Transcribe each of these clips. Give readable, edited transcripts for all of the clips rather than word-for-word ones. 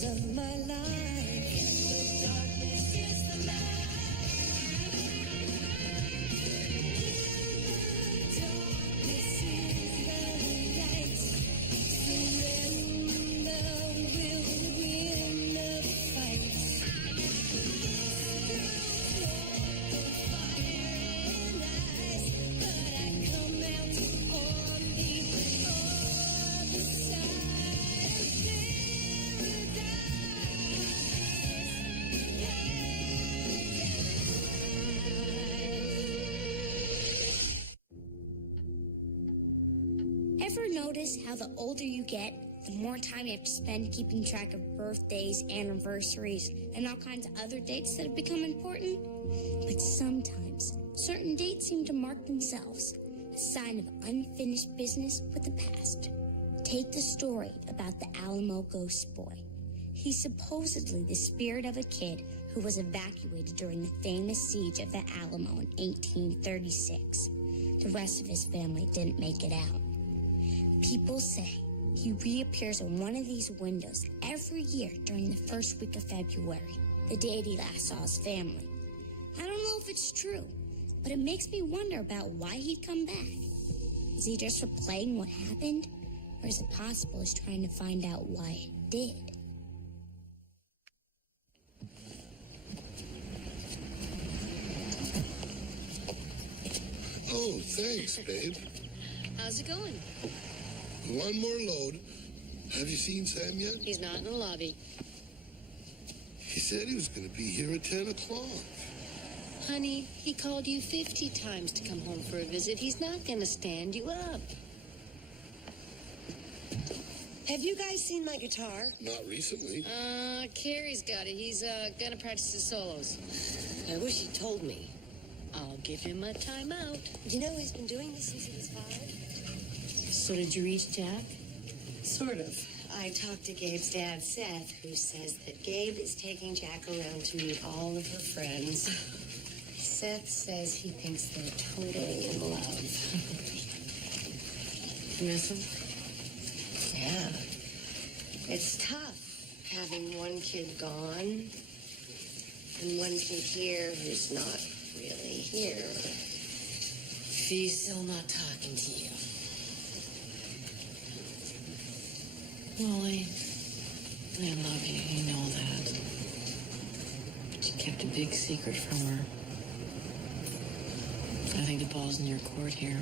darkness of my life. In the darkness is the light. In the darkness is the light. Surrender will win the fight. The fire and ice, but I come out on the other side of paradise. Ever notice how the older you get, the more time you have to spend keeping track of birthdays, anniversaries, and all kinds of other dates that have become important? But sometimes, certain dates seem to mark themselves, a sign of unfinished business with the past. Take the story about the Alamo Ghost Boy. He's supposedly the spirit of a kid who was evacuated during the famous siege of the Alamo in 1836. The rest of his family didn't make it out. People say he reappears in one of these windows every year during the first week of February, the date he last saw his family. I don't know if it's true, but it makes me wonder about why he'd come back. Is he just replaying what happened? Or is it possible he's trying to find out why it did? Oh, thanks, babe. How's it going? One more load. Have you seen Sam yet? He's not in the lobby. He said he was going to be here at 10 o'clock. Honey, he called you 50 times to come home for a visit. He's not going to stand you up. Have you guys seen my guitar? Not recently. Carrie's got it. He's gonna practice his solos. I wish he told me. I'll give him a timeout. You know, he's been doing this since he was 5. So did you reach Jack? Sort of. I talked to Gabe's dad, Seth, who says that Gabe is taking Jack around to meet all of her friends. Seth says he thinks they're totally in love. Miss him? Yeah. It's tough having one kid gone and one kid here who's not really here. She's still not talking to you. Molly, I love you. You know that. But you kept a big secret from her. I think the ball's in your court here.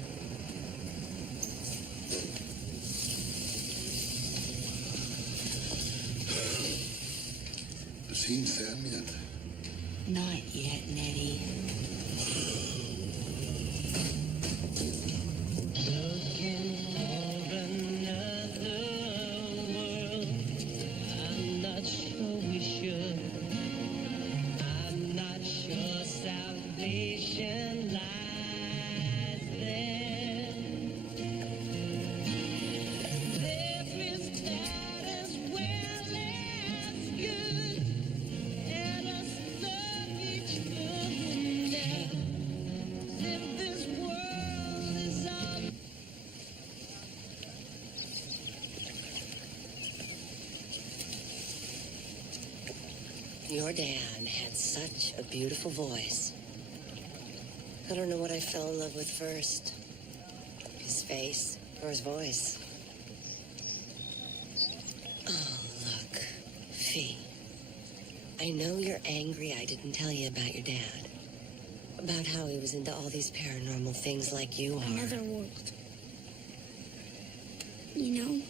Seen Sam yet? Not yet, Nettie. Looking for another world. I'm not sure we should. I'm not sure salvation lies there. There is bad as well as good. Let us love each other now. If this world is our Your dad had such a beautiful voice. I don't know what I fell in love with first. His face or his voice. Oh, look. Fee. I know you're angry I didn't tell you about your dad. About how he was into all these paranormal things like you are. Another world. You know,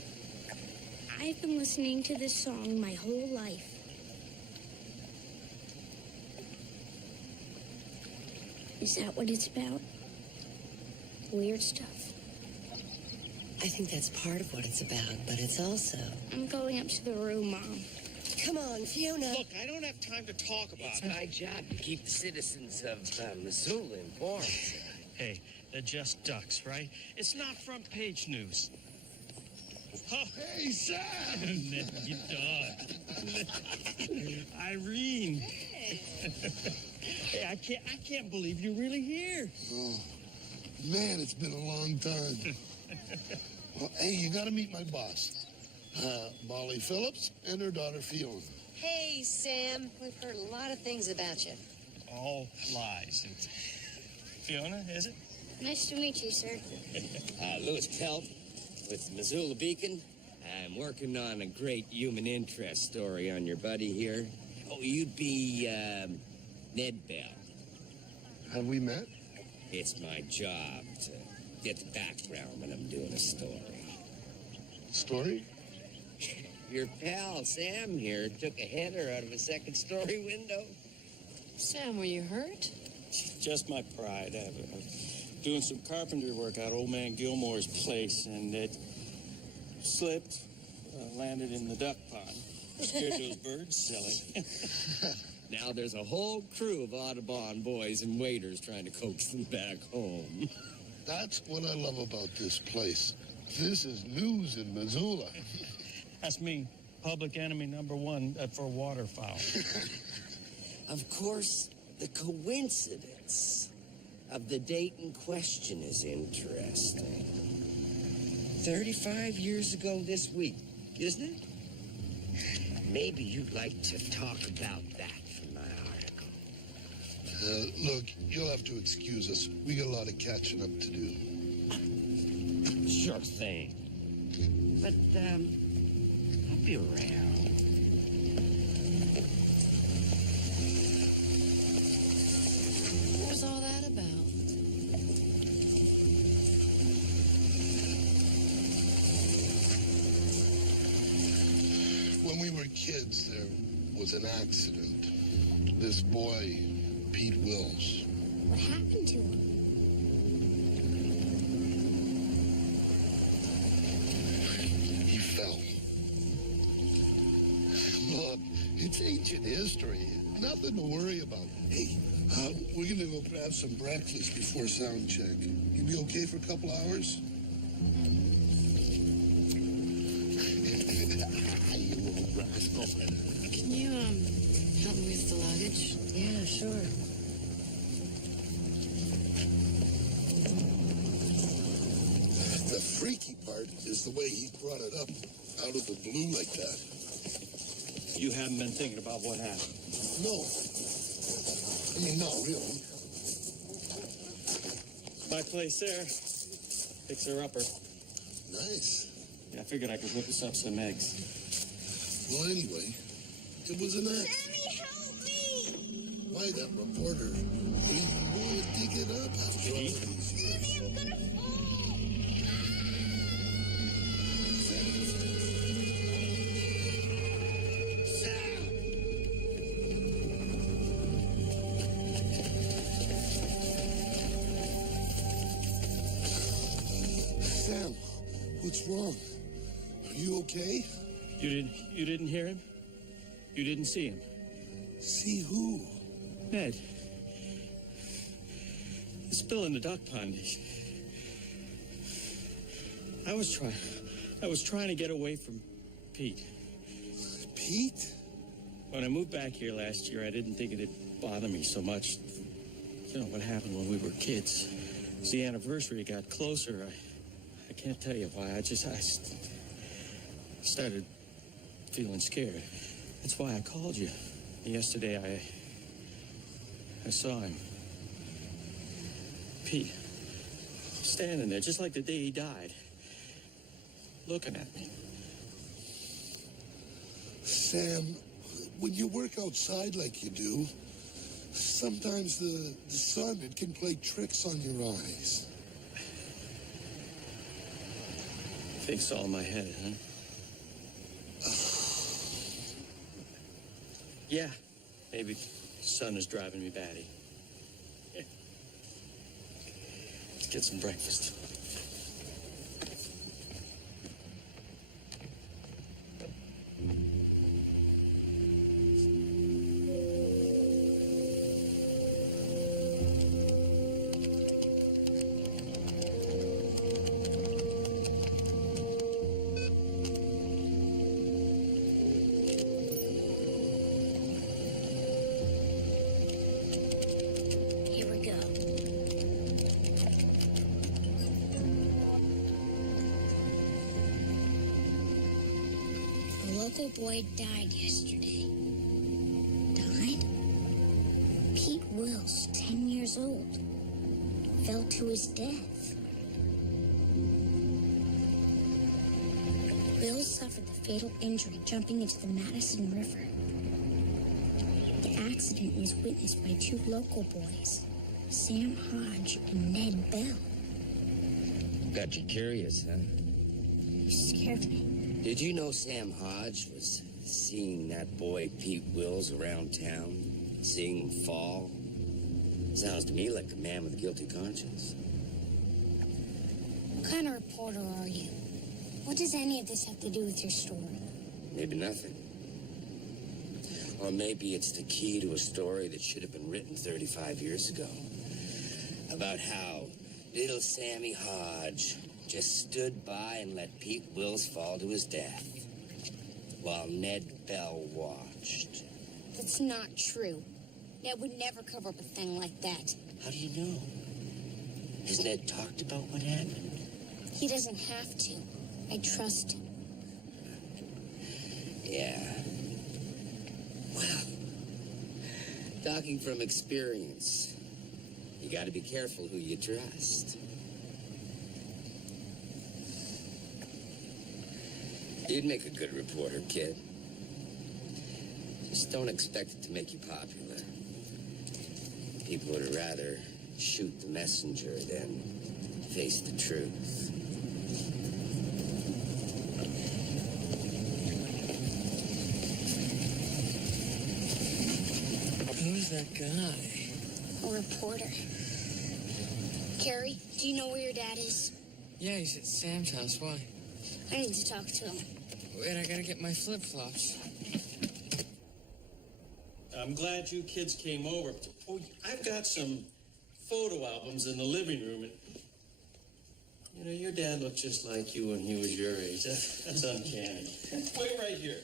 I've been listening to this song my whole life. Is that what it's about? Weird stuff. I think that's part of what it's about, but it's also... I'm going up to the room, Mom. Come on, Fiona. Look, I don't have time to talk about It's it. my job to keep the citizens of Missoula informed. Hey, they're just ducks, right? It's not front page news. Oh, Hey, Sam! you dog. Irene. Hey, I can't believe you're really here. Oh, man, it's been a long time. Well, hey, you got to meet my boss. Molly Phillips and her daughter Fiona. Hey, Sam. We've heard a lot of things about you. All lies. Fiona, is it? Nice to meet you, sir. Louis Pelt with Missoula Beacon. I'm working on a great human interest story on your buddy here. Oh, you'd be, Ned Bell. Have we met? It's my job to get the background when I'm doing a story. Story? Your pal, Sam, here, took a header out of a second-story window. Sam, were you hurt? Just my pride. I was doing some carpenter work out old man Gilmore's place, and it slipped, landed in the duck pond. Scared those birds silly. Now there's a whole crew of Audubon boys and waiters trying to coax them back home. That's what I love about this place. This is news in Missoula. That's me, public enemy #1 for waterfowl. Of course, the coincidence of the date in question is interesting. 35 years ago this week, isn't it? Maybe you'd like to talk about that from my article. Look, you'll have to excuse us. We got a lot of catching up to do. Sure thing. But, I'll be around. What was all that about? When we were kids, there was an accident. This boy, Pete Wills, What happened to him? he fell. Look, it's ancient history. Nothing to worry about. Hey, we're gonna go grab some breakfast before sound check. You be okay for a couple hours? You little rascal. Can you, help me with the luggage? Yeah, sure. The freaky part is the way he brought it up out of the blue like that. You haven't been thinking about what happened. No. I mean, not really. My place there. Fixer-upper. Nice. Yeah, I figured I could whip us up some eggs. Well, anyway, it was an accident. Sammy, help me! Why, that reporter, he wanted to dig it up after all these years. Sammy, I'm gonna fall! Sam, what's wrong? Are you okay? You didn't hear him? You didn't see him? See who? Ned. The spill in the duck pond. I was trying to get away from Pete. Pete? When I moved back here last year, I didn't think it'd bother me so much. You know what happened when we were kids. As the anniversary got closer, I can't tell you why. I started feeling scared. That's why I called you. Yesterday, I saw him. Pete, standing there, just like the day he died, looking at me. Sam, when you work outside like you do, sometimes the sun, it can play tricks on your eyes. Think it's all in my head, huh? Yeah, maybe the sun is driving me batty. Yeah. Let's get some breakfast. Here we go. local boy died yesterday. Died? Pete Wills, 10 years old, fell to his death. Wills suffered the fatal injury jumping into the Madison River. The accident was witnessed by two local boys, Sam Hodge and Ned Bell. Got you curious, huh? You scared me. Did you know Sam Hodge was seeing that boy Pete Wills around town? Seeing him fall? Sounds to me like a man with a guilty conscience. What kind of reporter are you? What does any of this have to do with your story? Maybe nothing. Or maybe it's the key to a story that should have been written 35 years ago. About how little Sammy Hodge just stood by and let Pete Wills fall to his death while Ned Bell watched. That's not true. Ned would never cover up a thing like that. How do you know? Has Ned talked about what happened? He doesn't have to. I trust him. Yeah. Well, talking from experience, you gotta be careful who you trust. You'd make a good reporter, kid. Just don't expect it to make you popular. People would rather shoot the messenger than face the truth. Who's that guy? A reporter. Carrie, do you know where your dad is? Yeah, he's at Sam's house. Why? I need to talk to him. Wait, I gotta get my flip-flops. I'm glad you kids came over. Oh, I've got some photo albums in the living room. And, you know, your dad looked just like you when he was your age. That's uncanny. Wait right here.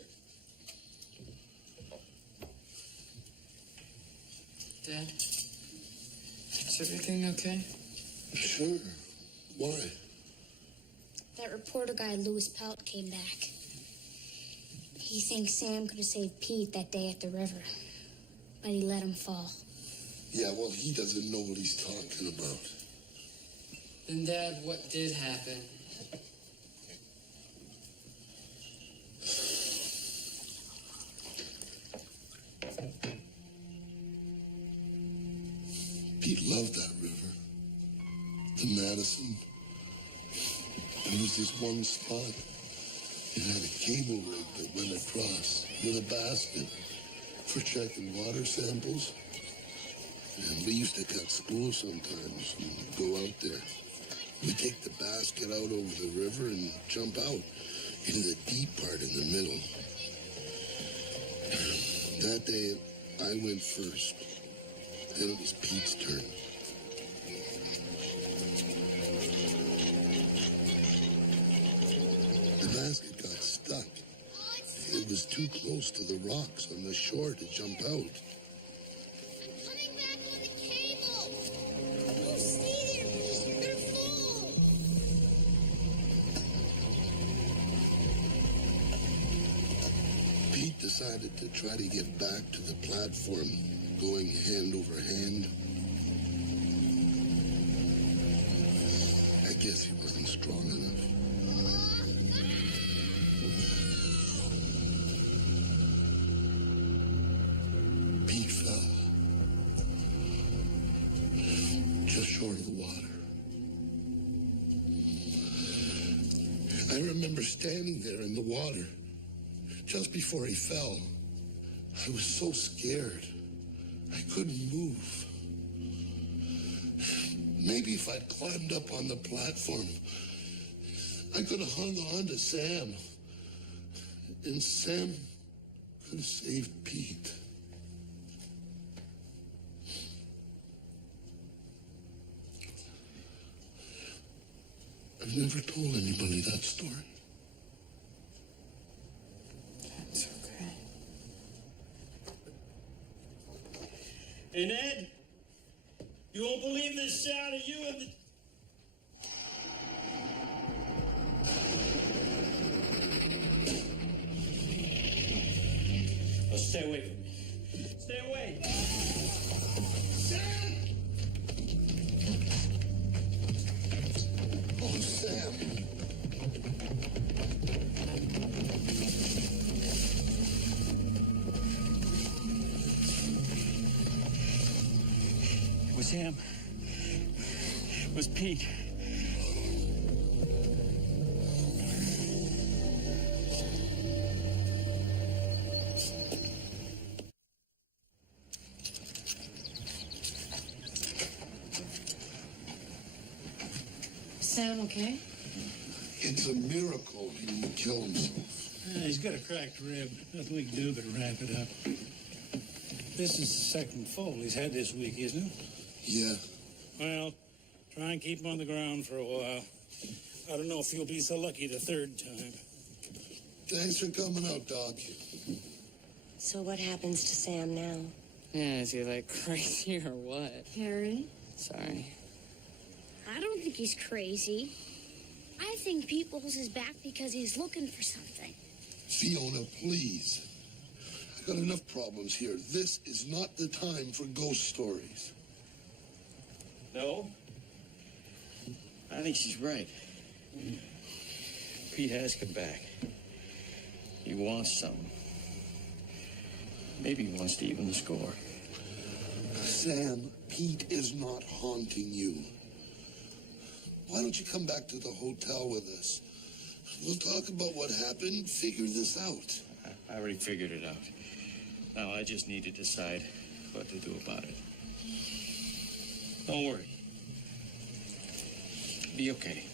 Dad, is everything okay? Sure. Why? That reporter guy, Louis Pelt, came back. He thinks Sam could have saved Pete that day at the river, but he let him fall. Yeah, well, he doesn't know what he's talking about. Then, Dad, what did happen? Pete loved that river. The Madison. There was this one spot. It had a cable rig that went across with a basket for checking water samples. And we used to cut school sometimes and go out there. We'd take the basket out over the river and jump out into the deep part in the middle. That day, I went first. Then it was Pete's turn. The basket got stuck. It was too close to the rocks on the shore to jump out. Coming back on the cable! Oh, stay there, please. They're full! Pete decided to try to get back to the platform, going hand over hand. I guess he wasn't strong enough. Pete fell. Just short of the water. I remember standing there in the water just before he fell. I was so scared. I couldn't move. Maybe if I'd climbed up on the platform, I could have hung on to Sam. And Sam could have saved Pete. I've never told anybody that story. It's okay. Hey, Ned, you won't believe this shot of you and the... stay away from me. Stay away. Sam! Oh, Sam. It was him. It was Pete. Sam okay? It's a miracle he didn't kill himself. He's got a cracked rib. Nothing we can do but wrap it up. This is the second fall he's had this week, isn't it? Yeah. Well, try and keep him on the ground for a while. I don't know if he'll be so lucky the third time. Thanks for coming out, Doc. So what happens to Sam now? Yeah, is he like crazy or what? Harry? Sorry. I don't think he's crazy. I think Pete pulls his back because he's looking for something. Fiona, please. I got enough problems here. This is not the time for ghost stories. No. I think she's right. Pete has come back. He wants something. Maybe he wants to even the score. Sam, Pete is not haunting you. Why don't you come back to the hotel with us? We'll talk about what happened, figure this out. I already figured it out. Now I just need to decide what to do about it. Don't worry. Be okay.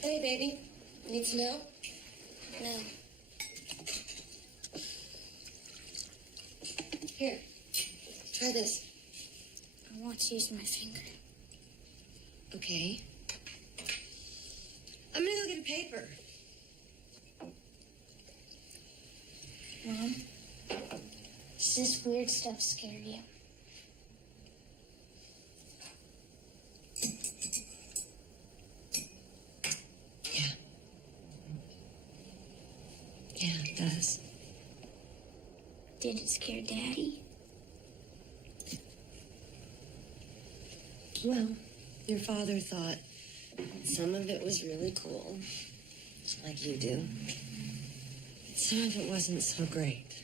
Hey, baby. Need some help? No. Here. Try this. I want to use my finger. Okay. I'm gonna go get a paper. Mom, does this weird stuff scare you? Yeah. Yeah, it does. Did it scare Daddy? Well, your father thought some of it was really cool, like you do. Some of it wasn't so great.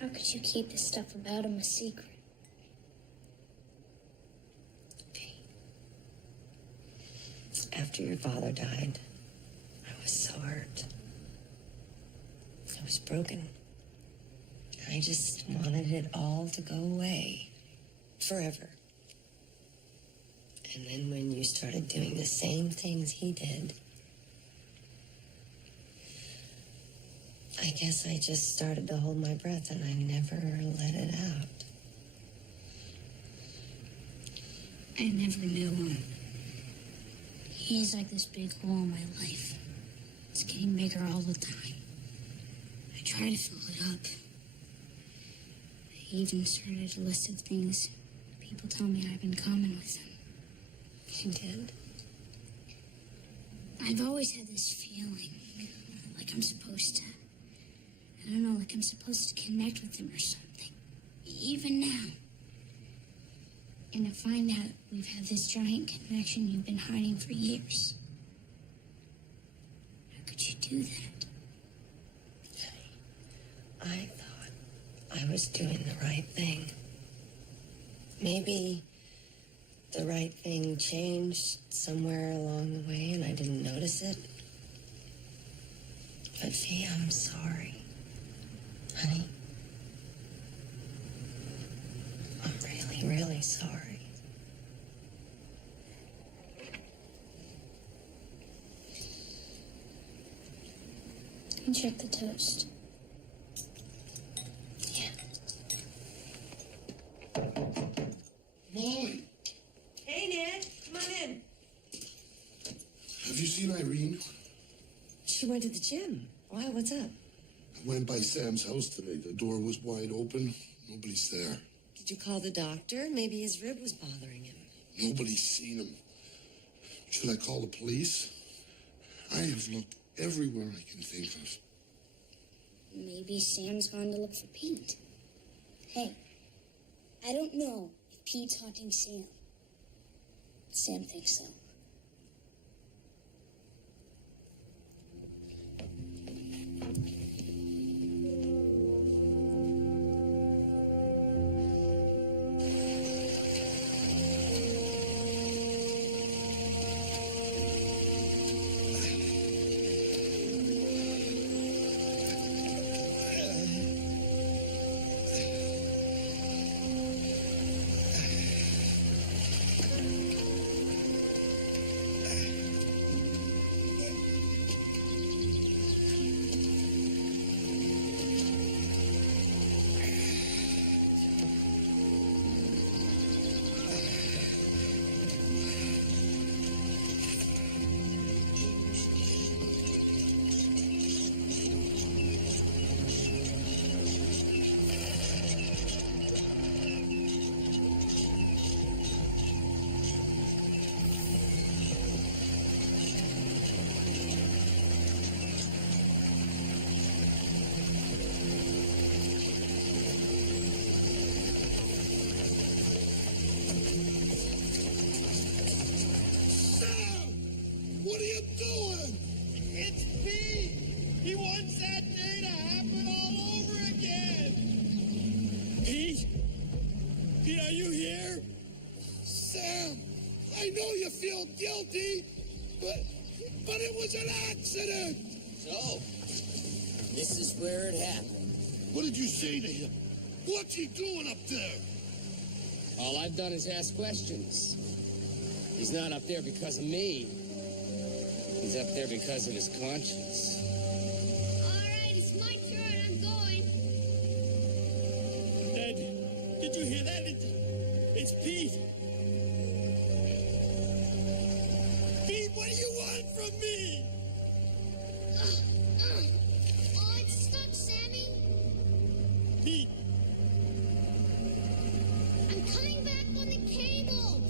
How could you keep this stuff about him a secret? After your father died, I was so hurt. I was broken. I just wanted it all to go away. Forever. And then when you started doing the same things he did, I guess I just started to hold my breath and I never let it out. I never knew him. He's like this big hole in my life. It's getting bigger all the time. I try to fill it up. I even started a list of things people tell me I have in common with him. You did? I've always had this feeling like I'm supposed to. I don't know, like I'm supposed to connect with him or something. Even now. And to find out we've had this giant connection you've been hiding for years. How could you do that? I thought I was doing the right thing. Maybe the right thing changed somewhere along the way and I didn't notice it. But Fee, I'm sorry. Honey, I'm really, really sorry. And check the toast. Yeah. Molly, Hey, Ned, come on in. have you seen Irene? She went to the gym. Why? What's up? I went by Sam's house today. The door was wide open. Nobody's there. Did you call the doctor? Maybe his rib was bothering him. Nobody's seen him. Should I call the police? I have looked everywhere I can think of. Maybe Sam's gone to look for Pete. Hey, I don't know if Pete's haunting Sam. Sam thinks so. What are you doing? It's Pete! He wants that day to happen all over again! Pete? Pete, are you here? Sam, I know you feel guilty, but it was an accident. So, this is where it happened. What did you say to him? What's he doing up there? All I've done is ask questions. He's not up there because of me. He's up there because of his conscience. All right, it's my turn. I'm going. Dad, did you hear that? It's Pete. Pete, what do you want from me? Oh, it's stuck, Sammy. Pete, I'm coming back on the cable.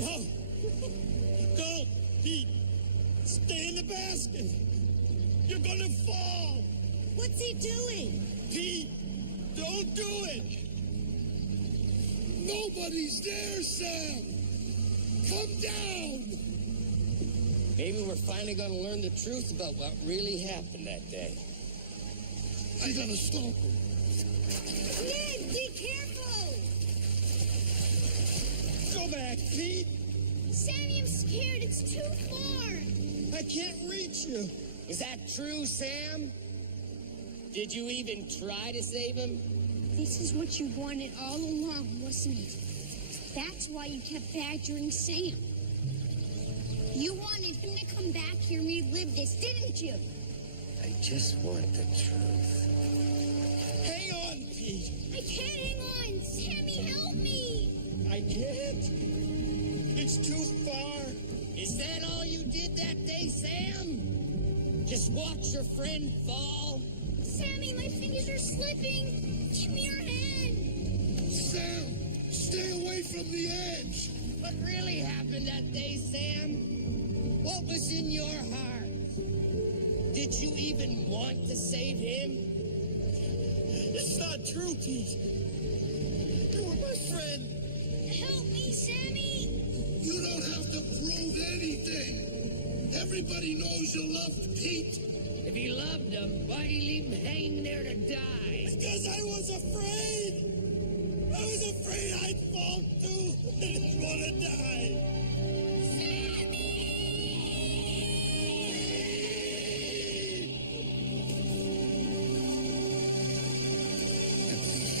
no. Don't, Pete. Stay in the basket. You're gonna fall. What's he doing? Pete, don't do it. Nobody's there, Sam. Come down. Maybe we're finally going to learn the truth about what really happened that day. I gotta stop him. Ned, be careful. Go back, Pete. Sammy, I'm scared. It's too far. I can't reach you. Was that true, Sam? Did you even try to save him? This is what you wanted all along, wasn't it? That's why you kept badgering Sam. You wanted him to come back here and relive this, didn't you? I just want the truth. Hang on, Pete. I can't hang on. Sammy, help me. I can't. It's too far. Is that all you did that day, Sam? Just watch your friend fall? Sammy, my fingers are slipping. Give me your hand. Sam, stay away from the edge. What really happened that day, Sam? What was in your heart? Did you even want to save him? It's not true, Pete. You were my friend. Help me, Sammy. You don't have to prove anything. Everybody knows you loved Pete. If he loved him, why'd he leave him hanging there to die? Because I was afraid. I was afraid I'd fall too. I didn't want to die.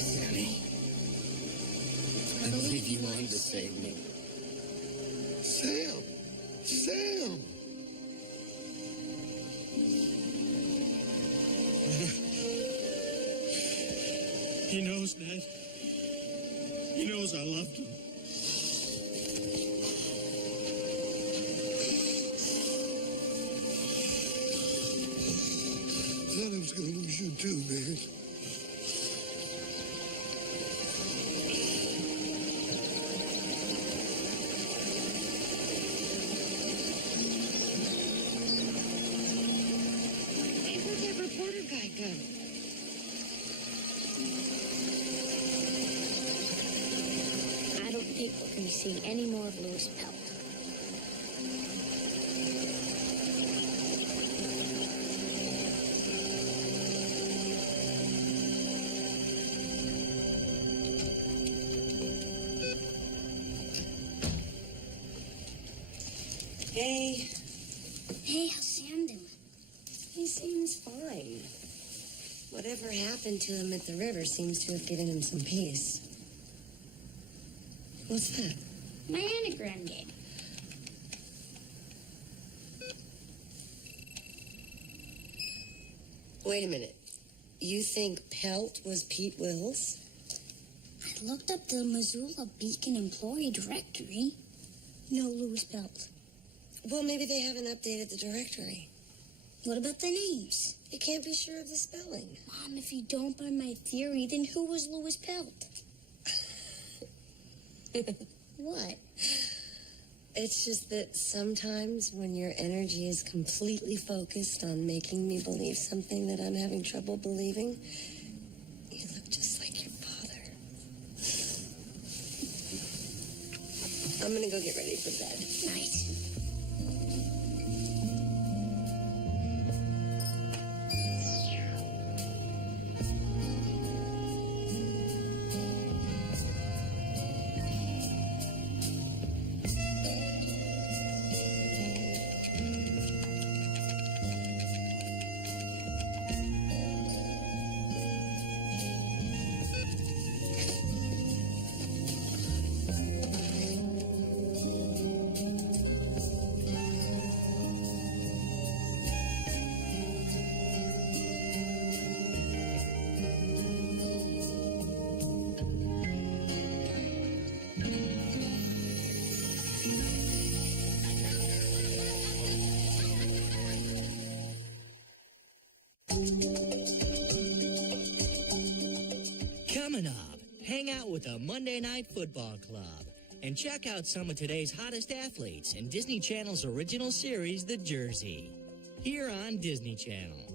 Sammy, I believe you wanted to save me. Sam, Sam. He knows, Dad. He knows I loved him. Thought I was gonna lose you too, man. I don't think we're going to see any more of Louis Pelt. Hey, Hey, how's Sam doing? he seems fine. Whatever happened to him at the river seems to have given him some peace. What's that? My anagram game. Wait a minute. You think Pelt was Pete Wills? I looked up the Missoula Beacon employee directory. No Louis Pelt. Well, maybe they haven't updated the directory. What about the names? You can't be sure of the spelling. Mom, if you don't buy my theory, then who was Louis Pelt? What? It's just that sometimes when your energy is completely focused on making me believe something that I'm having trouble believing, you look just like your father. I'm gonna go get ready for bed. Nice. Coming up, hang out with the Monday Night Football Club and check out some of today's hottest athletes in Disney Channel's original series, The Jersey, here on Disney Channel.